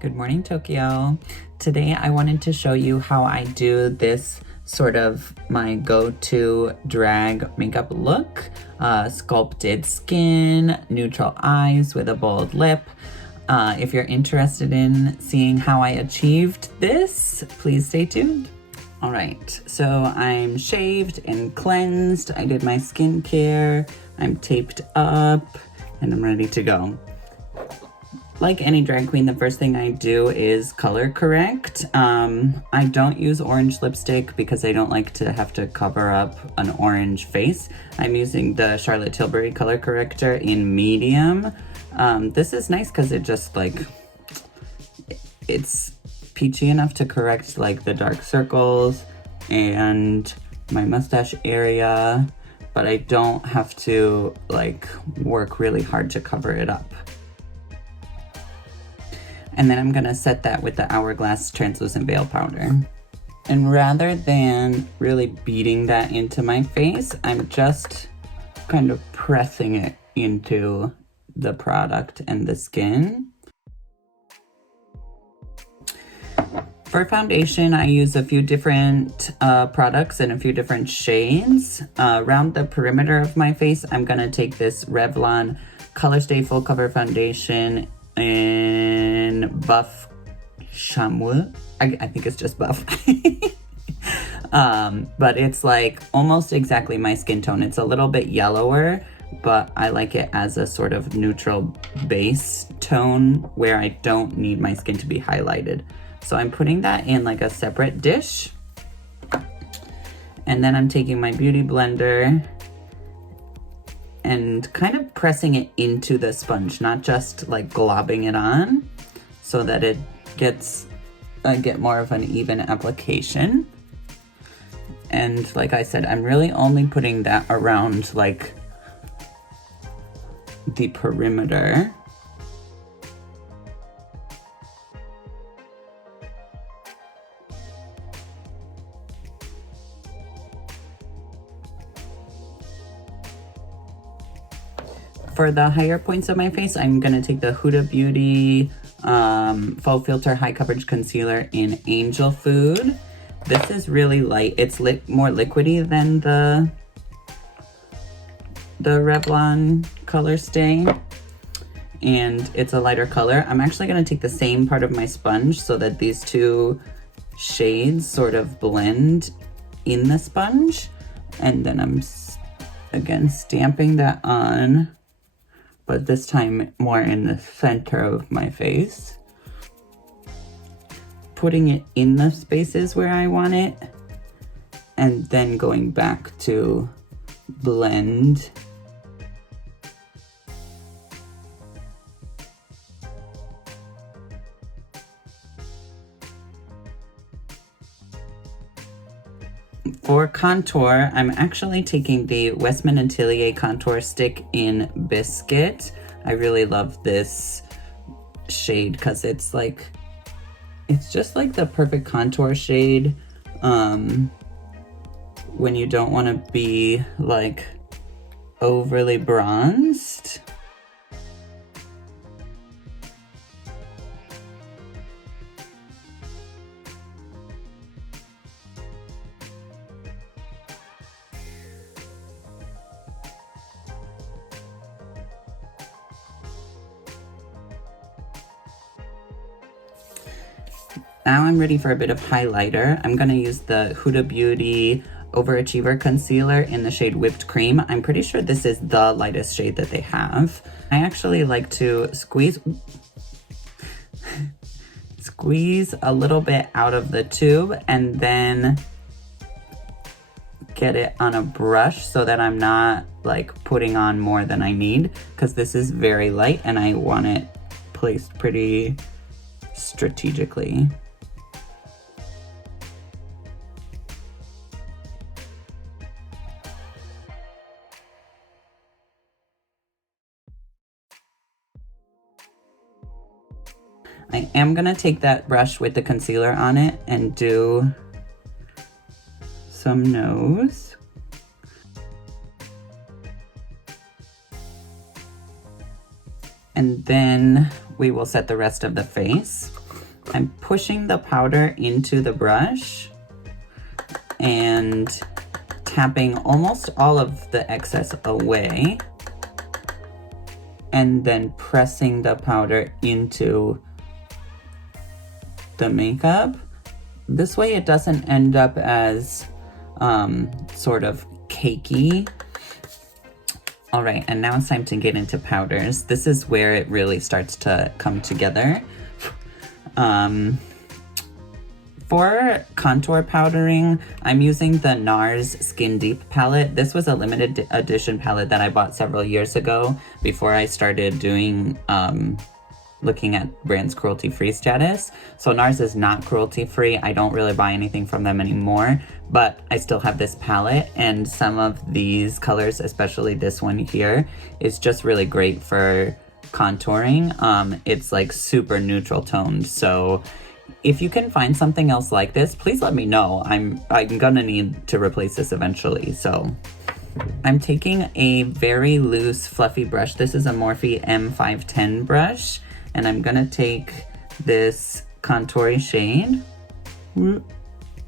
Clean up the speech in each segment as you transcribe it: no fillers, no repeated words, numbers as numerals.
Good morning, Tokyo. Today I wanted to show you how I do this sort of my go-to drag makeup look. Sculpted skin, neutral eyes with a bold lip. If you're interested in seeing how I achieved this, please stay tuned. All right, so I'm shaved and cleansed. I did my skincare. I'm taped up and I'm ready to go. Like any drag queen, the first thing I do is color correct. I don't use orange lipstick because I don't like to have to cover up an orange face. I'm using the Charlotte Tilbury color corrector in medium. This is nice because it just it's peachy enough to correct like the dark circles and my mustache area, but I don't have to like work really hard to cover it up. And then I'm gonna set that with the Hourglass translucent veil powder. And rather than really beating that into my face, I'm just kind of pressing it into the product and the skin. For foundation, I use a few different products in a few different shades. Around the perimeter of my face, I'm gonna take this Revlon Color Stay Full Cover Foundation in Buff Chamois. I think it's just buff. But it's like almost exactly my skin tone. It's a little bit yellower, but I like it as a sort of neutral base tone where I don't need my skin to be highlighted. So I'm putting that in like a separate dish. And then I'm taking my beauty blender and kind of pressing it into the sponge, not just like globbing it on, so that it get more of an even application. And like I said, I'm really only putting that around like the perimeter. For the higher points of my face, I'm gonna take the Huda Beauty Faux Filter High Coverage Concealer in Angel Food. This is really light. It's more liquidy than the Revlon Color Stay, and it's a lighter color. I'm actually gonna take the same part of my sponge so that these two shades sort of blend in the sponge, and then I'm again stamping that on, but this time more in the center of my face. Putting it in the spaces where I want it, and then going back to blend. For contour, I'm actually taking the Westman Atelier Contour Stick in Biscuit. I really love this shade because it's just like the perfect contour shade when you don't want to be like overly bronzed. Now I'm ready for a bit of highlighter. I'm gonna use the Huda Beauty Overachiever Concealer in the shade Whipped Cream. I'm pretty sure this is the lightest shade that they have. I actually like to squeeze a little bit out of the tube and then get it on a brush so that I'm not like putting on more than I need, because this is very light and I want it placed pretty strategically. I am gonna take that brush with the concealer on it and do some nose. And then we will set the rest of the face. I'm pushing the powder into the brush and tapping almost all of the excess away, and then pressing the powder into the makeup. This way it doesn't end up as sort of cakey. All right, and now it's time to get into powders. This is where it really starts to come together. For contour powdering, I'm using the NARS Skin Deep palette. This was a limited edition palette that I bought several years ago before I started doing looking at brands cruelty-free status. So NARS is not cruelty-free. I don't really buy anything from them anymore, but I still have this palette, and some of these colors, especially this one here, is just really great for contouring. It's like super neutral toned, so if you can find something else like this, please let me know. I'm gonna need to replace this eventually. So I'm taking a very loose fluffy brush. This is a Morphe M510 brush, and I'm gonna take this contouring shade,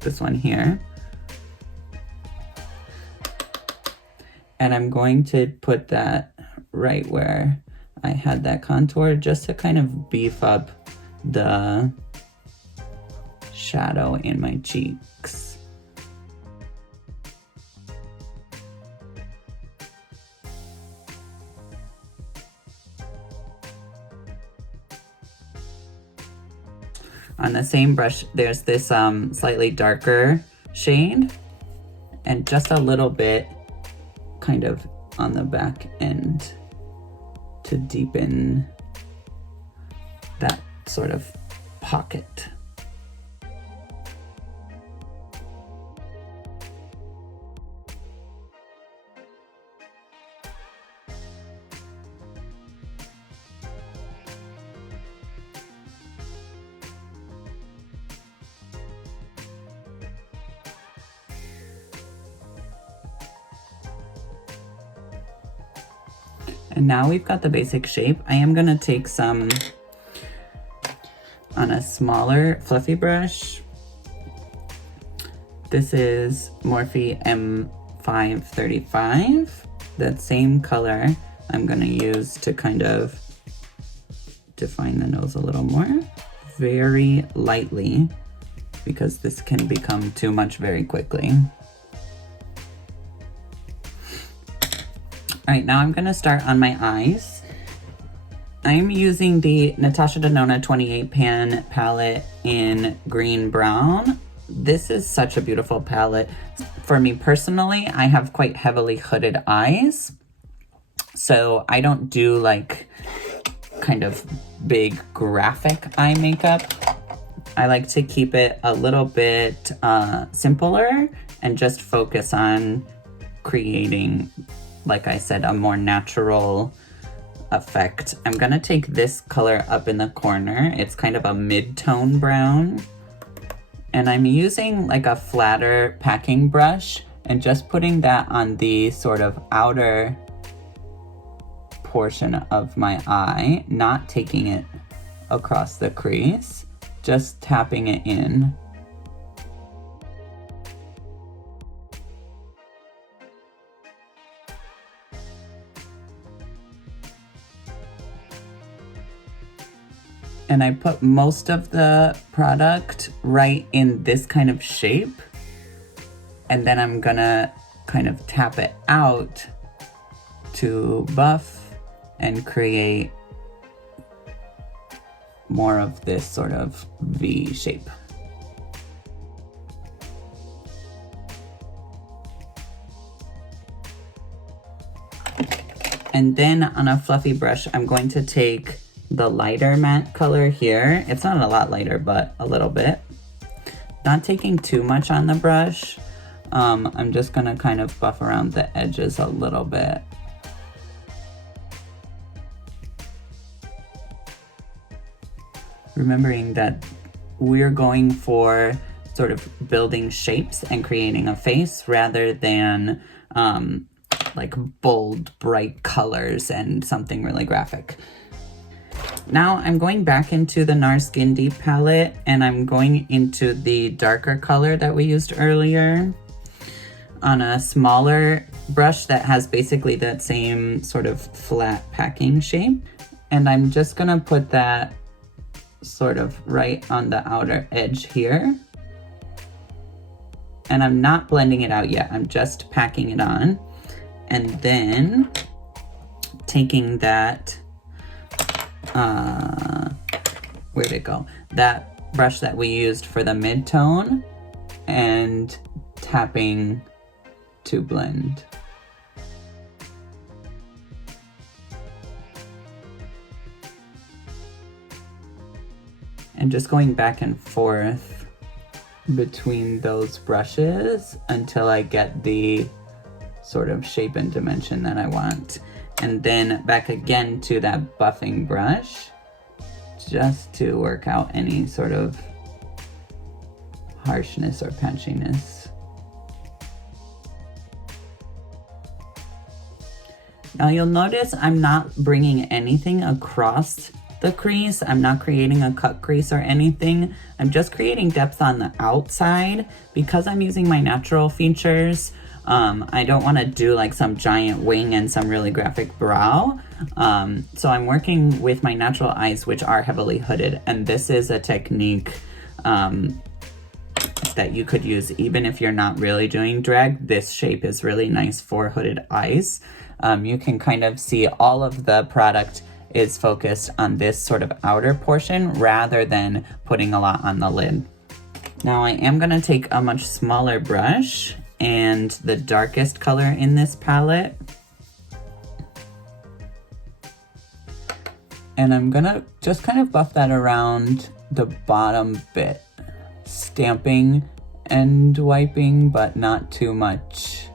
this one here, and I'm going to put that right where I had that contour, just to kind of beef up the shadow in my cheeks. On the same brush, there's this slightly darker shade, and just a little bit kind of on the back end to deepen that sort of pocket. And now we've got the basic shape. I am gonna take some on a smaller fluffy brush. This is Morphe M535. That same color I'm gonna use to kind of define the nose a little more, very lightly, because this can become too much very quickly. All right, now I'm gonna start on my eyes. I'm using the Natasha Denona 28 pan palette in green brown. This is such a beautiful palette. For me personally, I have quite heavily hooded eyes, so I don't do like kind of big graphic eye makeup. I like to keep it a little bit simpler and just focus on creating, like I said, a more natural effect. I'm gonna take this color up in the corner. It's kind of a mid-tone brown. And I'm using like a flatter packing brush and just putting that on the sort of outer portion of my eye, not taking it across the crease, just tapping it in. And I put most of the product right in this kind of shape. And then I'm gonna kind of tap it out to buff and create more of this sort of V shape. And then on a fluffy brush, I'm going to take the lighter matte color here. It's not a lot lighter, but a little bit. Not taking too much on the brush. I'm just gonna kind of buff around the edges a little bit. Remembering that we're going for sort of building shapes and creating a face rather than like bold, bright colors and something really graphic. Now I'm going back into the NARS Skin Deep palette, and I'm going into the darker color that we used earlier on a smaller brush that has basically that same sort of flat packing shape. And I'm just gonna put that sort of right on the outer edge here. And I'm not blending it out yet, I'm just packing it on. And then taking that, where'd it go? That brush that we used for the mid-tone and tapping to blend. And just going back and forth between those brushes until I get the sort of shape and dimension that I want. And then back again to that buffing brush, just to work out any sort of harshness or patchiness. Now you'll notice I'm not bringing anything across the crease. I'm not creating a cut crease or anything. I'm just creating depth on the outside because I'm using my natural features. I don't want to do like some giant wing and some really graphic brow. So I'm working with my natural eyes, which are heavily hooded. And this is a technique that you could use even if you're not really doing drag. This shape is really nice for hooded eyes. You can kind of see all of the product is focused on this sort of outer portion rather than putting a lot on the lid. Now I am gonna take a much smaller brush and the darkest color in this palette. And I'm gonna just kind of buff that around the bottom bit, stamping and wiping, but not too much.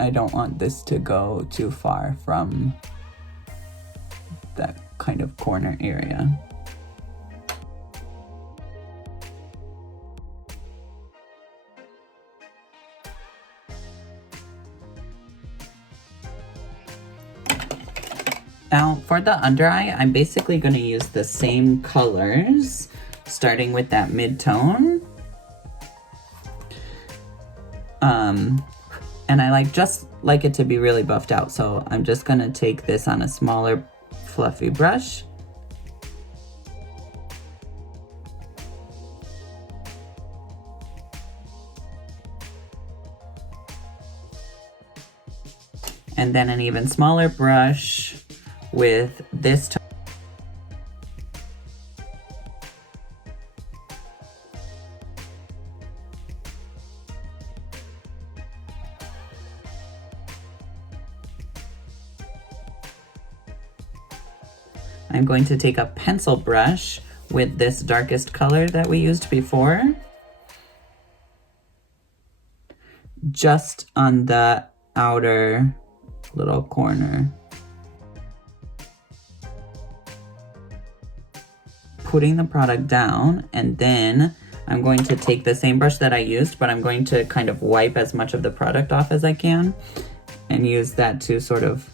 I don't want this to go too far from that kind of corner area. Now for the under eye, I'm basically going to use the same colors, starting with that mid-tone. And I just like it to be really buffed out, so I'm just going to take this on a smaller fluffy brush. And then an even smaller brush with this tone. I'm going to take a pencil brush with this darkest color that we used before, just on the outer little corner. Putting the product down, and then I'm going to take the same brush that I used, but I'm going to kind of wipe as much of the product off as I can and use that to sort of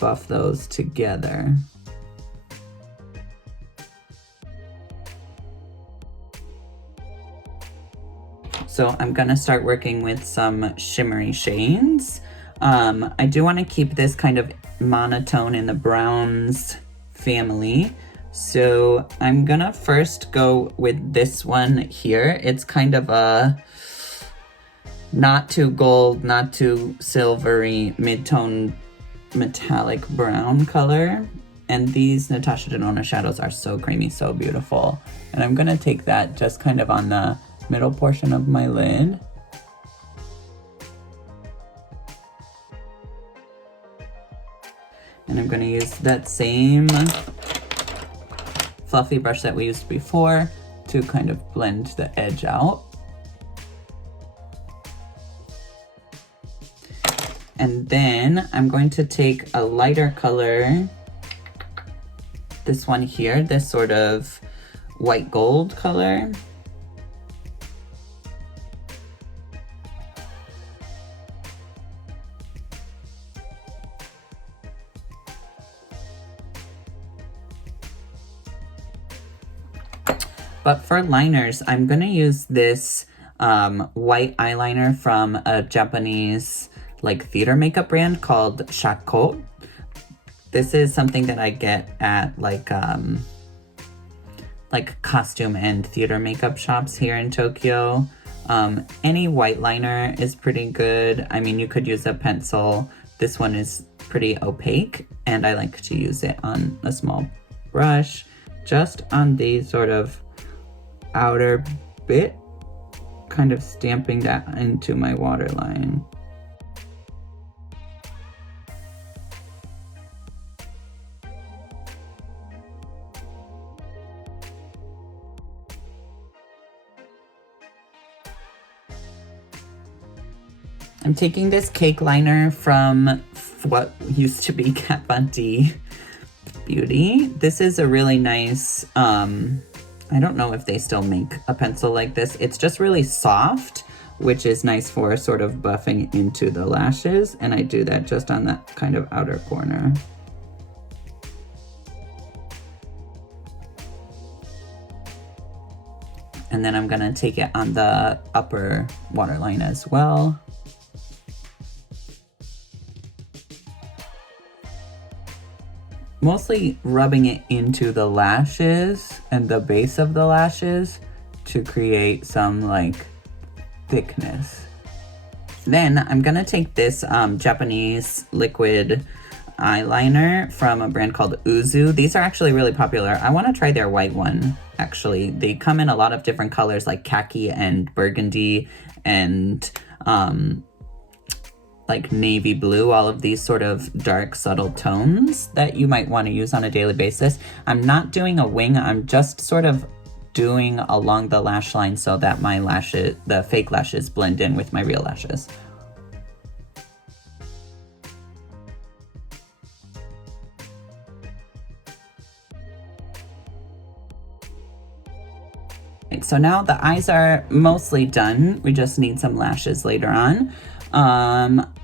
buff those together. So I'm gonna start working with some shimmery shades. I do wanna keep this kind of monotone in the browns family. So I'm gonna first go with this one here. It's kind of a not too gold, not too silvery, mid-tone metallic brown color. And these Natasha Denona shadows are so creamy, so beautiful. And I'm gonna take that just kind of on the middle portion of my lid. And I'm gonna use that same fluffy brush that we used before to kind of blend the edge out. And then I'm going to take a lighter color, this one here, this sort of white gold color. But for liners, I'm gonna use this white eyeliner from a Japanese like theater makeup brand called Shako. This is something that I get at like costume and theater makeup shops here in Tokyo. Any white liner is pretty good. I mean, you could use a pencil. This one is pretty opaque, and I like to use it on a small brush, just on the sort of outer bit, kind of stamping that into my waterline. I'm taking this cake liner from what used to be Kat Von D Beauty. This is a really nice, I don't know if they still make a pencil like this. It's just really soft, which is nice for sort of buffing into the lashes. And I do that just on that kind of outer corner. And then I'm gonna take it on the upper waterline as well. Mostly rubbing it into the lashes and the base of the lashes to create some like thickness. Then I'm gonna take this Japanese liquid eyeliner from a brand called Uzu. These are actually really popular. I wanna try their white one, actually. They come in a lot of different colors like khaki and burgundy and like navy blue, all of these sort of dark, subtle tones that you might want to use on a daily basis. I'm not doing a wing, I'm just sort of doing along the lash line so that my lashes, the fake lashes, blend in with my real lashes. So now the eyes are mostly done. We just need some lashes later on.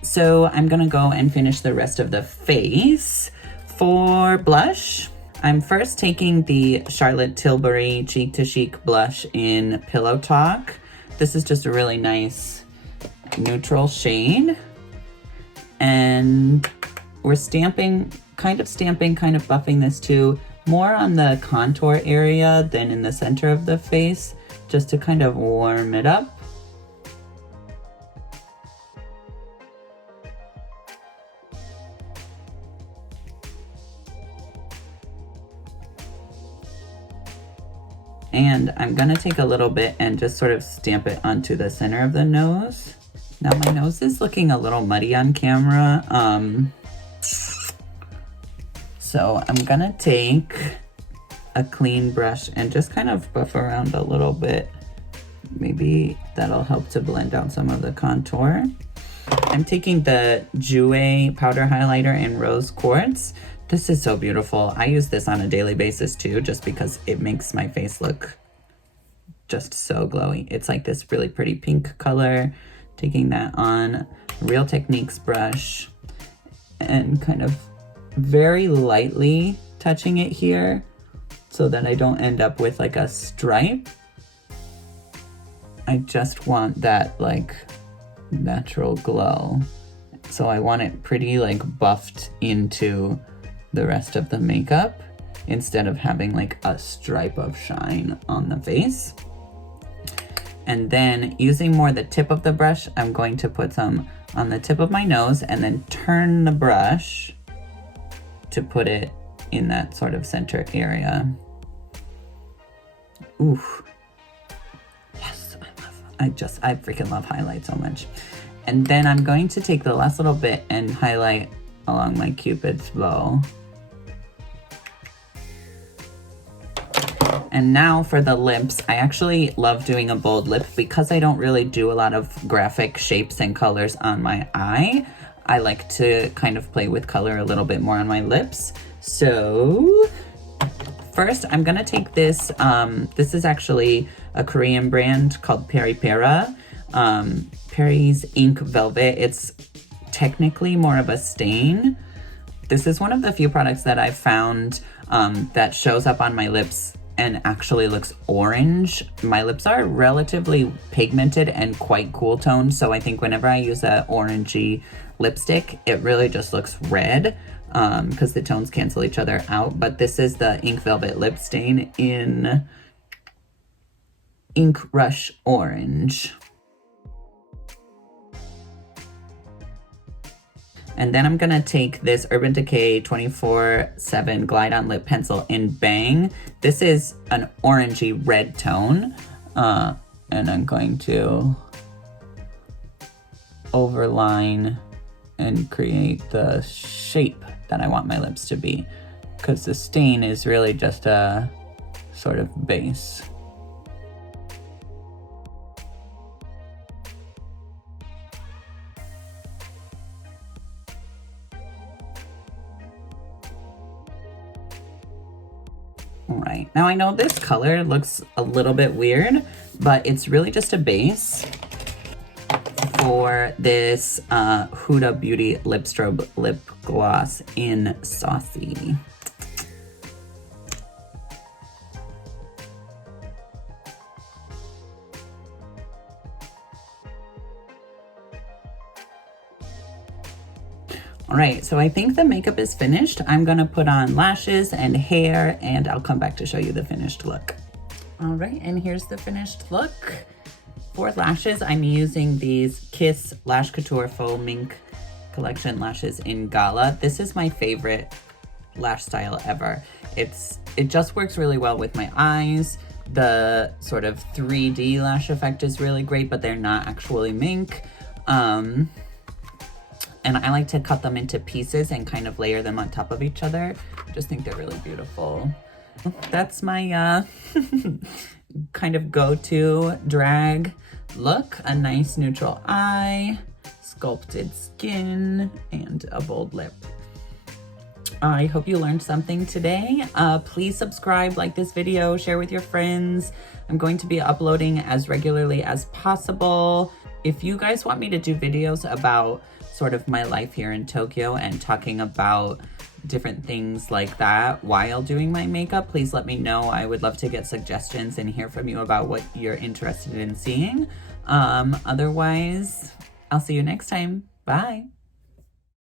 So I'm gonna go and finish the rest of the face. For blush, I'm first taking the Charlotte Tilbury Cheek to Chic blush in Pillow Talk. This is just a really nice neutral shade. And we're kind of buffing this too, more on the contour area than in the center of the face, just to kind of warm it up. And I'm gonna take a little bit and just sort of stamp it onto the center of the nose. Now my nose is looking a little muddy on camera. So I'm gonna take a clean brush and just kind of buff around a little bit. Maybe that'll help to blend out some of the contour. I'm taking the Jouer powder highlighter in Rose Quartz. This is so beautiful. I use this on a daily basis too, just because it makes my face look just so glowy. It's like this really pretty pink color. Taking that on Real Techniques brush and kind of very lightly touching it here so that I don't end up with like a stripe. I just want that like natural glow. So I want it pretty like buffed into the rest of the makeup instead of having like a stripe of shine on the face. And then using more the tip of the brush, I'm going to put some on the tip of my nose and then turn the brush to put it in that sort of center area. Oof. Yes, I freaking love highlight so much. And then I'm going to take the last little bit and highlight along my Cupid's bow. And now for the lips, I actually love doing a bold lip because I don't really do a lot of graphic shapes and colors on my eye. I like to kind of play with color a little bit more on my lips. So first I'm gonna take this, this is actually a Korean brand called Peripera. Perry's Ink Velvet. It's technically more of a stain. This is one of the few products that I've found that shows up on my lips and actually looks orange. My lips are relatively pigmented and quite cool toned, so I think whenever I use a orangey lipstick, it really just looks red because the tones cancel each other out. But this is the Ink Velvet Lip Stain in Ink Rush Orange. And then I'm gonna take this Urban Decay 24/7 Glide On Lip Pencil in Bang. This is an orangey red tone. And I'm going to overline and create the shape that I want my lips to be, because the stain is really just a sort of base. All right, now I know this color looks a little bit weird, but it's really just a base for this Huda Beauty Lip Strobe Lip Gloss in Saucy. All right, so I think the makeup is finished. I'm gonna put on lashes and hair, and I'll come back to show you the finished look. All right, and here's the finished look. For lashes, I'm using these Kiss Lash Couture Faux Mink Collection lashes in Gala. This is my favorite lash style ever. It just works really well with my eyes. The sort of 3D lash effect is really great, but they're not actually mink. And I like to cut them into pieces and kind of layer them on top of each other. Just think they're really beautiful. That's my kind of go-to drag look. A nice neutral eye, sculpted skin, and a bold lip. I hope you learned something today. Please subscribe, like this video, share with your friends. I'm going to be uploading as regularly as possible. If you guys want me to do videos about sort of my life here in Tokyo and talking about different things like that while doing my makeup, please let me know. I would love to get suggestions and hear from you about what you're interested in seeing. Otherwise, I'll see you next time. Bye.